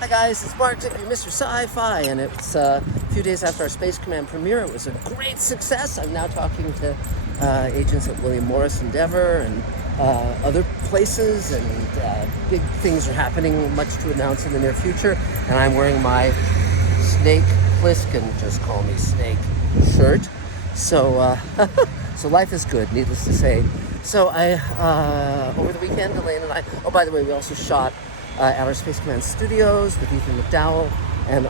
Hi guys, it's Mark Dickey, Mr. Sci-Fi, and it's a few days after our Space Command premiere. It was a great success. I'm now talking to agents at William Morris Endeavor and other places, and big things are happening, much to announce in the near future. And I'm wearing my Snake Plissken, just call me Snake, shirt. So, so life is good, needless to say. So over the weekend, Elaine and I, oh, by the way, we also shot at our Space Command studios with Ethan McDowell and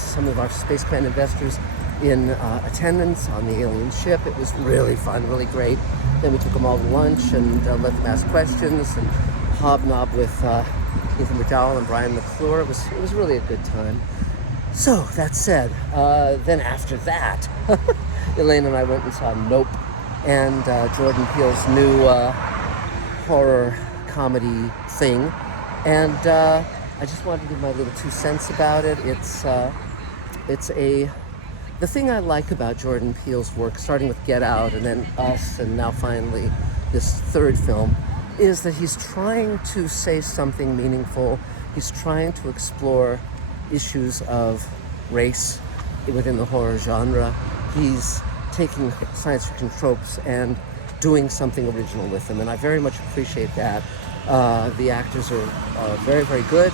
some of our Space Command investors in attendance on the alien ship. It was really fun, really great. Then we took them all to lunch and let them ask questions and hobnob with Ethan McDowell and Brian McClure. It was really a good time. So that said, then after that, Elaine and I went and saw Nope, and Jordan Peele's new horror comedy thing. And I just wanted to give my little 2 cents about it. The thing I like about Jordan Peele's work, starting with Get Out and then Us and now finally this third film, is that he's trying to say something meaningful. He's trying to explore issues of race within the horror genre. He's taking science fiction tropes and doing something original with them, and I very much appreciate that. The actors are very, very good,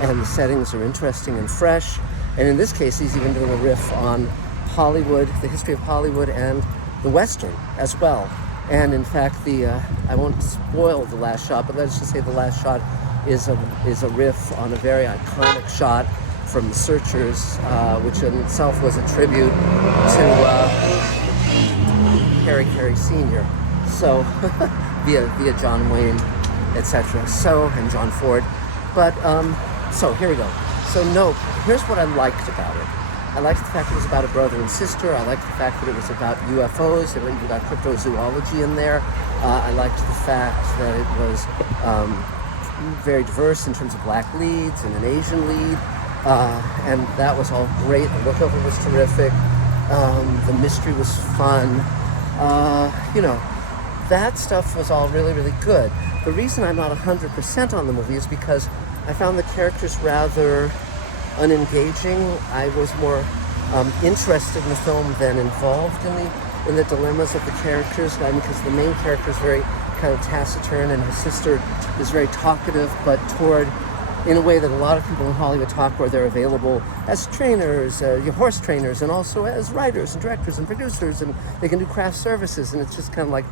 and the settings are interesting and fresh. And in this case, he's even doing a riff on Hollywood, the history of Hollywood, and the Western as well. And in fact, I won't spoil the last shot, but let's just say the last shot is a riff on a very iconic shot from The Searchers, which in itself was a tribute to Harry Sr. So via John Wayne, etc. So, and John Ford. But so here we go. So Nope, here's what I liked about it. I liked the fact it was about a brother and sister. I liked the fact that it was about UFOs. It even got cryptozoology in there. I liked the fact that it was very diverse in terms of black leads and an Asian lead. And that was all great. The look of it was terrific. The mystery was fun. That stuff was all really, really good. The reason I'm not 100% on the movie is because I found the characters rather unengaging. I was more interested in the film than involved in the dilemmas of the characters. Because the main character is very kind of taciturn, and his sister is very talkative, but in a way that a lot of people in Hollywood talk, where they're available as trainers, horse trainers, and also as writers and directors and producers, and they can do craft services, and it's just kind of like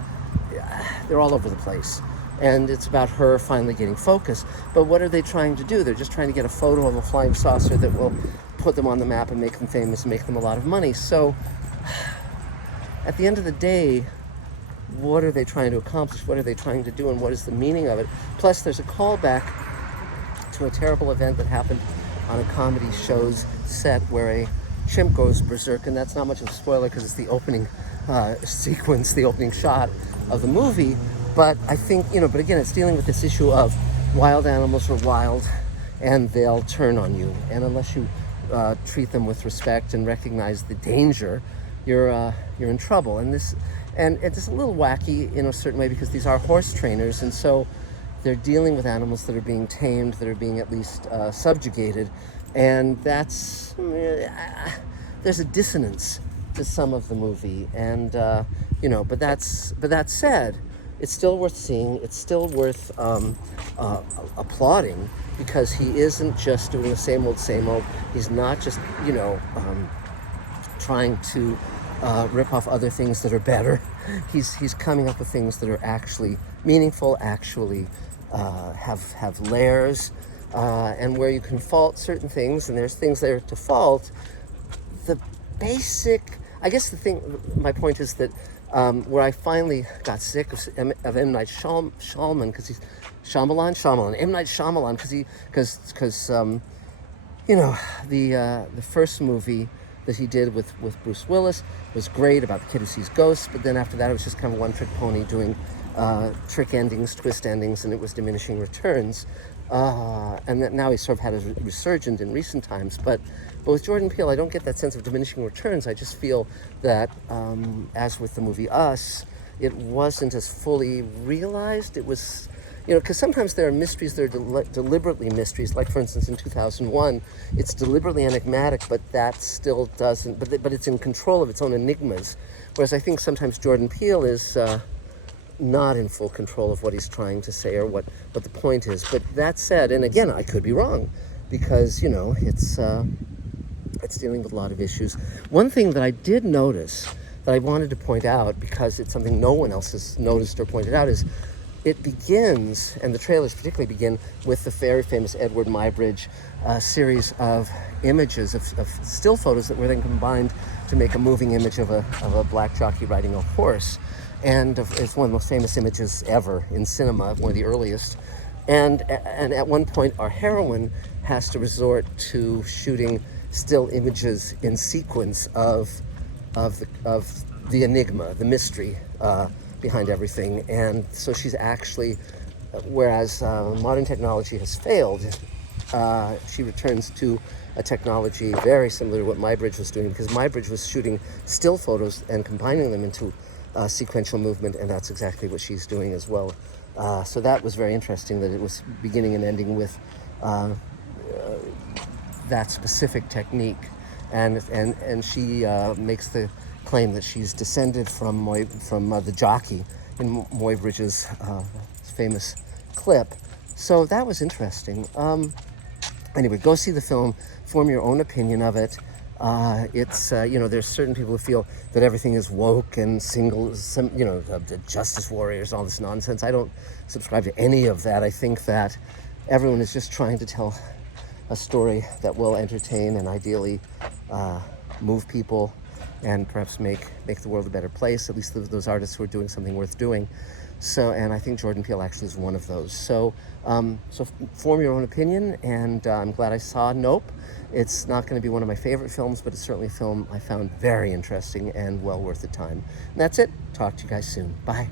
they're all over the place. And it's about her finally getting focused. But what are they trying to do? They're just trying to get a photo of a flying saucer that will put them on the map and make them famous and make them a lot of money. So at the end of the day, what are they trying to accomplish? What are they trying to do? And what is the meaning of it? Plus, there's a callback to a terrible event that happened on a comedy show's set where a chimp goes berserk. And that's not much of a spoiler because it's the opening sequence, the opening shot of the movie. But I think, but again, it's dealing with this issue of wild animals are wild and they'll turn on you. And unless you treat them with respect and recognize the danger, you're in trouble. And it's a little wacky in a certain way because these are horse trainers. And so they're dealing with animals that are being tamed, that are being at least subjugated. And there's a dissonance to some of the movie. And, but that said, it's still worth seeing. It's still worth applauding, because he isn't just doing the same old. He's not just, trying to rip off other things that are better. He's coming up with things that are actually meaningful, actually have layers, and where you can fault certain things, and there's things there to fault. The basic, I guess my point is that where I finally got sick of M. Night Shyamalan, because he's M. Night Shyamalan, because the first movie that he did with Bruce Willis was great, about the kid who sees ghosts, but then after that it was just kind of a one-trick pony doing trick endings, twist endings, and it was diminishing returns. And that now he's sort of had a resurgence in recent times, but with Jordan Peele, I don't get that sense of diminishing returns. I just feel that, as with the movie Us, it wasn't as fully realized. It was because sometimes there are mysteries that are deliberately mysteries. Like, for instance, in 2001, it's deliberately enigmatic, but that still doesn't. But it's in control of its own enigmas. Whereas I think sometimes Jordan Peele is not in full control of what he's trying to say or what the point is. But that said, and again, I could be wrong, because it's dealing with a lot of issues. One thing that I did notice that I wanted to point out, because it's something no one else has noticed or pointed out, is it begins, and the trailers particularly begin, with the very famous Edward Muybridge series of images, of still photos that were then combined to make a moving image of a black jockey riding a horse. And it's one of the most famous images ever in cinema, one of the earliest. And at one point, our heroine has to resort to shooting still images in sequence of the enigma, the mystery behind everything. And so she's actually, whereas modern technology has failed, she returns to a technology very similar to what Muybridge was doing, because Muybridge was shooting still photos and combining them into sequential movement, and that's exactly what she's doing as well. So that was very interesting, that it was beginning and ending with that specific technique, and she makes the claim that she's descended from the jockey in Muybridge's famous clip. So that was interesting. Anyway, go see the film, form your own opinion of it. It's there's certain people who feel that everything is woke and the justice warriors, all this nonsense. I don't subscribe to any of that. I think that everyone is just trying to tell a story that will entertain and ideally move people, and perhaps make the world a better place, at least those artists who are doing something worth doing. So, and I think Jordan Peele actually is one of those. So form your own opinion, and I'm glad I saw Nope. It's not going to be one of my favorite films, but it's certainly a film I found very interesting and well worth the time. And that's it. Talk to you guys soon. Bye.